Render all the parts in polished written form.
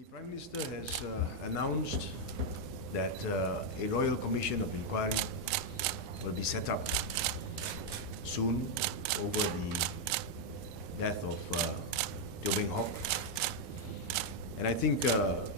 The Prime Minister has announced that a Royal Commission of Inquiry will be set up soon over the death of Teoh Beng Hock. And I think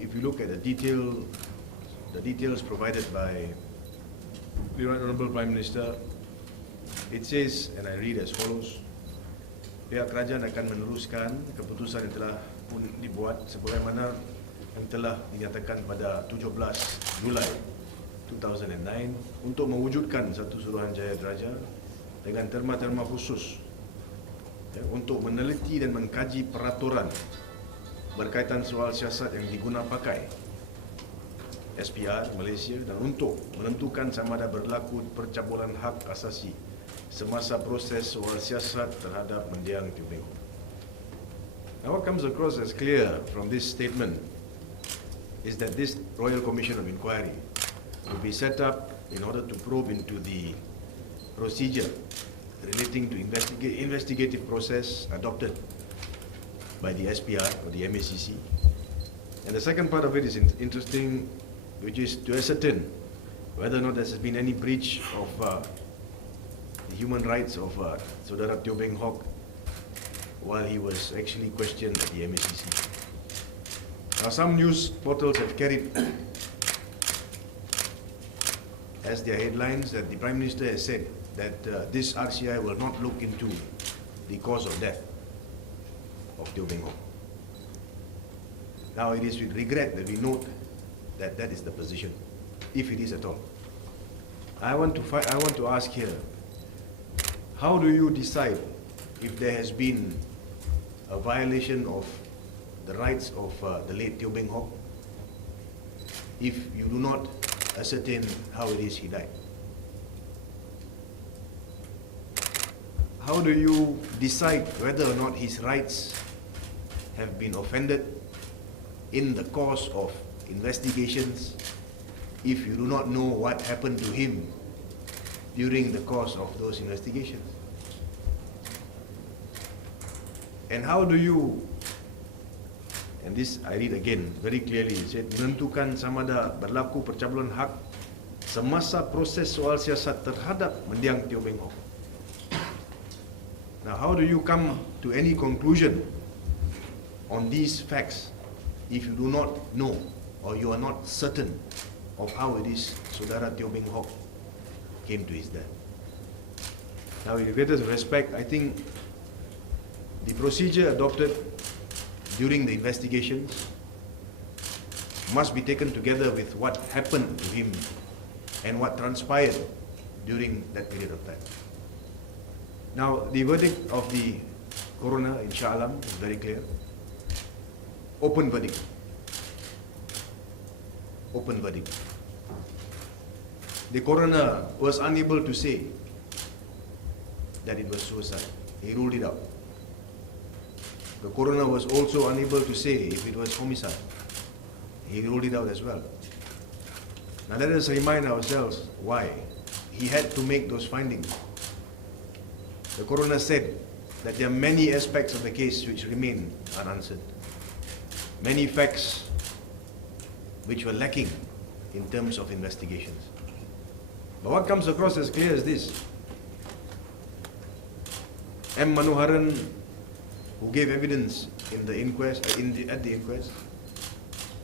if you look at the details provided by the Right Honourable Prime Minister, it says, and I read as follows: pihak kerajaan akan meneruskan keputusan yang telah pun dibuat sebagaimana yang telah dinyatakan pada 17 Julai 2009 untuk mewujudkan satu Suruhanjaya Diraja dengan terma-terma khusus untuk meneliti dan mengkaji peraturan berkaitan soal siasat yang digunapakai SPR Malaysia dan untuk menentukan sama ada berlaku percabulan hak asasi semasa proses soal siasat terhadap mendiang Teoh Beng Hock. Now what comes across as clear from this statement is that this Royal Commission of Inquiry will be set up in order to probe into the procedure relating to investigative process adopted by the SPR or the MACC. And the second part of it is interesting, which is to ascertain whether or not there has been any breach of the human rights of Saudara Teoh Beng Hock while he was actually questioned at the MACC. Now, some news portals have carried as their headlines that the Prime Minister has said that this RCI will not look into the cause of death of Teoh Beng Hock. Now, it is with regret that we note that that is the position, if it is at all. I want to ask here, how do you decide if there has been a violation of the rights of the late Teoh Beng Hock if you do not ascertain how it is he died? How do you decide whether or not his rights have been offended in the course of investigations if you do not know what happened to him during the course of those investigations? And how do you, and this I read again very clearly, it said, menentukan sama ada berlaku percabulan hak semasa proses soal siasat terhadap mendiang Teoh Beng Hock. Now, how do you come to any conclusion on these facts if you do not know or you are not certain of how it is Saudara Teoh Beng Hock came to his death? Now, with the greatest respect, I think the procedure adopted during the investigations must be taken together with what happened to him and what transpired during that period of time. Now, the verdict of the coroner in Shah Alam is very clear. Open verdict. Open verdict. The coroner was unable to say that it was suicide. He ruled it out. The coroner was also unable to say if it was homicide. He ruled it out as well. Now let us remind ourselves why he had to make those findings. The coroner said that there are many aspects of the case which remain unanswered. Many facts which were lacking in terms of investigations. But what comes across as clear as this: M. Manoharan, who gave evidence in the inquest, at the inquest,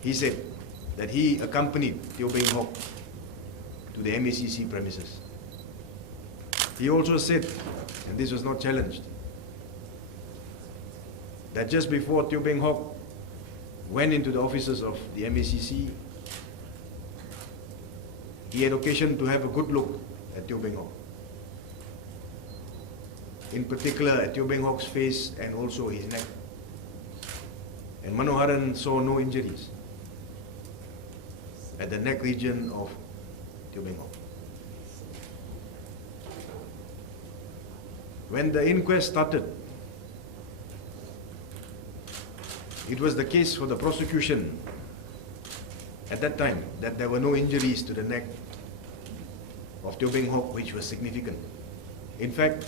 he said that he accompanied Teoh Beng Hock to the MACC premises. He also said, and this was not challenged, that just before Teoh Beng Hock went into the offices of the MACC, he had occasion to have a good look at Teoh Beng Hock. In particular at Teoh Beng Hock's face and also his neck. And Manoharan saw no injuries at the neck region of Teoh Beng Hock. When the inquest started, it was the case for the prosecution at that time that there were no injuries to the neck of Teoh Beng Hock which was significant. In fact,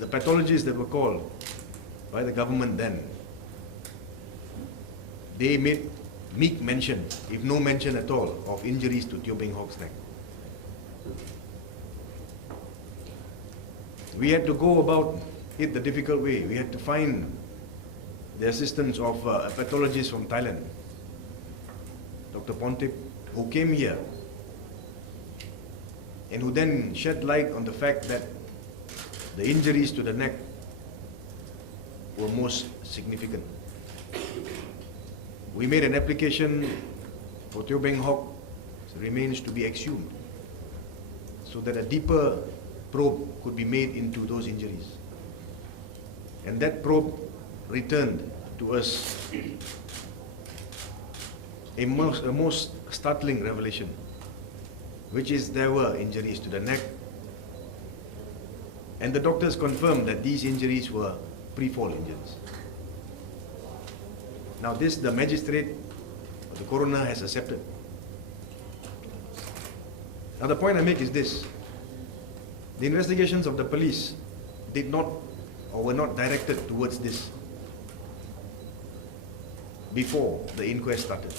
the pathologists that were called by the government then, they made meek mention, if no mention at all, of injuries to Teoh Beng Hock's neck. We had to go about it the difficult way. We had to find the assistance of a pathologist from Thailand, Dr. Pontip, who came here and who then shed light on the fact that the injuries to the neck were most significant. We made an application for Teoh Beng Hock, remains to be exhumed, so that a deeper probe could be made into those injuries. And that probe returned to us a most startling revelation, which is there were injuries to the neck, and the doctors confirmed that these injuries were pre-fall injuries. Now this, the magistrate, the coroner, has accepted. Now the point I make is this: the investigations of the police did not, or were not directed towards this before the inquest started.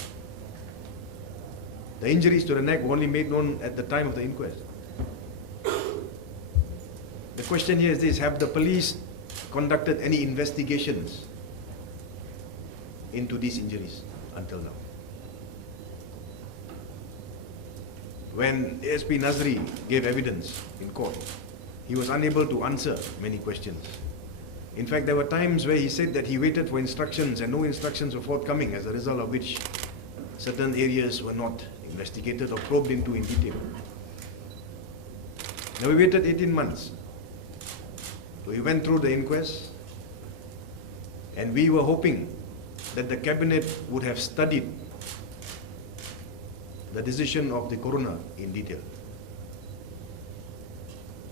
The injuries to the neck were only made known at the time of the inquest. The question here is this: have the police conducted any investigations into these injuries until now? When ASP Nazri gave evidence in court, he was unable to answer many questions. In fact, there were times where he said that he waited for instructions and no instructions were forthcoming, as a result of which certain areas were not investigated or probed into in detail. Now we waited 18 months. So we went through the inquest, and we were hoping that the cabinet would have studied the decision of the coroner in detail.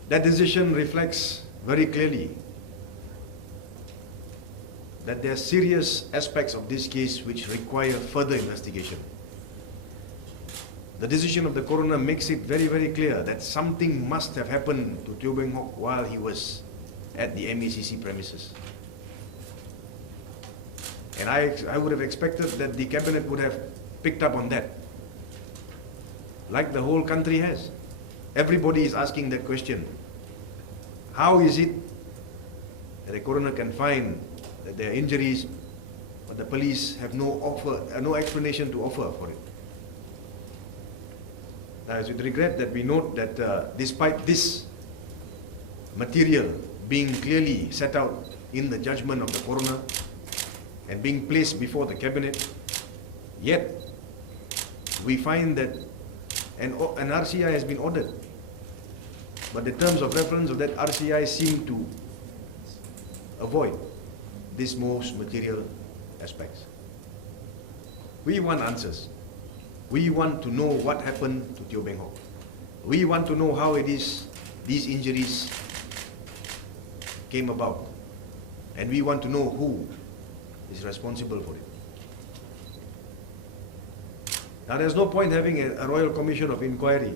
That decision reflects very clearly that there are serious aspects of this case which require further investigation. The decision of the coroner makes it very, very clear that something must have happened to Teoh Beng Hock while he was at the MACC premises. And I would have expected that the cabinet would have picked up on that, like the whole country has. Everybody is asking that question. How is it that a coroner can find that there are injuries, but the police have no explanation to offer for it? Now, it's with regret that we note that despite this material being clearly set out in the judgment of the coroner and being placed before the cabinet, yet we find that an RCI has been ordered, but the terms of reference of that RCI seem to avoid these most material aspects. We want answers. We want to know what happened to Teoh Beng Hock. We want to know how it is these injuries came about, and we want to know who is responsible for it. Now, there's no point having a Royal Commission of Inquiry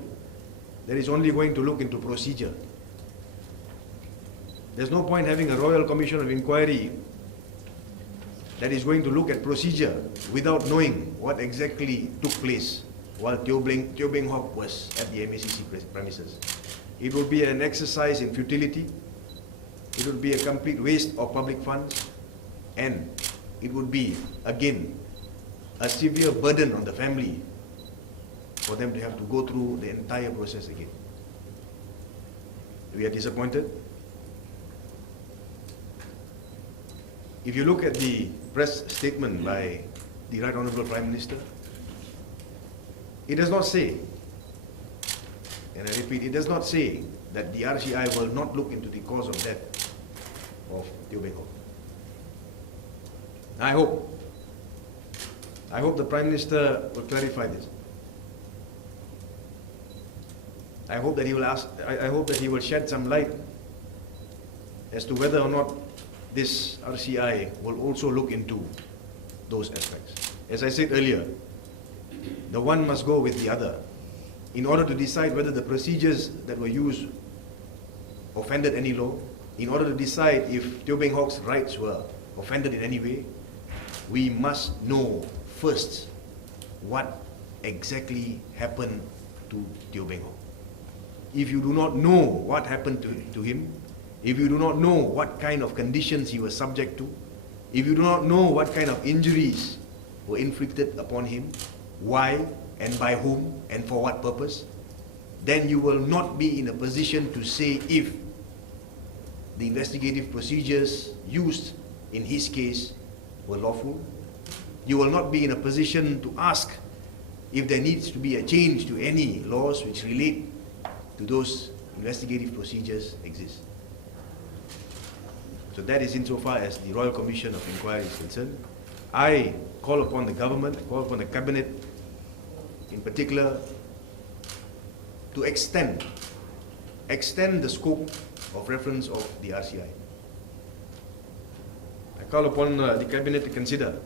that is only going to look into procedure. There's no point having a Royal Commission of Inquiry that is going to look at procedure without knowing what exactly took place while Teoh Beng Hock was at the MACC premises. It will be an exercise in futility. It would be a complete waste of public funds, and it would be, again, a severe burden on the family for them to have to go through the entire process again. We are disappointed. If you look at the press statement by the Right Honourable Prime Minister, it does not say, and I repeat, it does not say that the RCI will not look into the cause of death of Teoh Beng Hock. I hope the Prime Minister will clarify this. I hope that he will shed some light as to whether or not this RCI will also look into those aspects. As I said earlier, the one must go with the other in order to decide whether the procedures that were used offended any law. In order to decide if Teoh Beng Hock's rights were offended in any way, we must know first what exactly happened to Teoh Beng Hock. If you do not know what happened to him, if you do not know what kind of conditions he was subject to, if you do not know what kind of injuries were inflicted upon him, why and by whom and for what purpose, then you will not be in a position to say if the investigative procedures used in his case were lawful. You will not be in a position to ask if there needs to be a change to any laws which relate to those investigative procedures exist. So that is insofar as the Royal Commission of Inquiry is concerned. I call upon the government, call upon the cabinet in particular to extend the scope of reference of the RCI. I call upon the cabinet to consider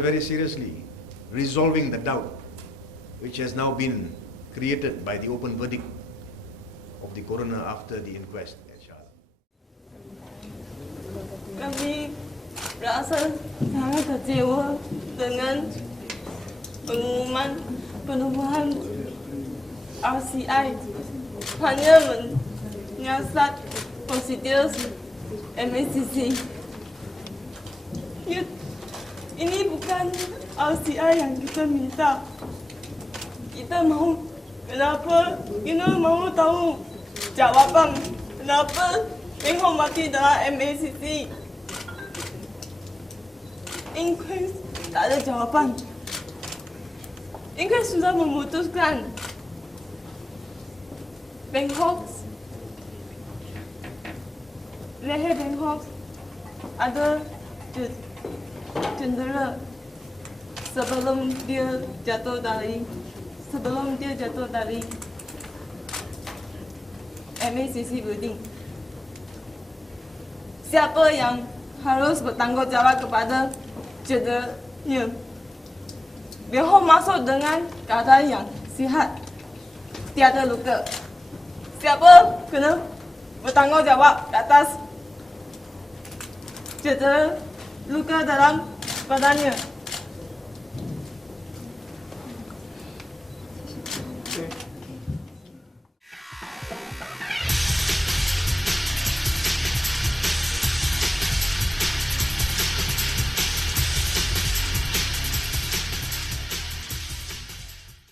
very seriously resolving the doubt which has now been created by the open verdict of the coroner after the inquest. Kami rasa sangat kecewa dengan pengumuman penubuhan RCI hanya menyiasat prosedur MACC. Ini bukan RCI yang kita minta. Kita mahu tahu jawapan kenapa Beng Hock mati dalam MACC. Inquest tak ada jawapan. Inquest sudah memutuskan Beng Hock, leher Beng Hock ada cedera sebelum dia jatuh dari MACC building. Siapa yang harus bertanggungjawab kepada cederanya? Beng Hock masuk dengan keadaan yang sihat, tiada luka. Siapa kena bertanggungjawab atas cedera luka dalam badannya?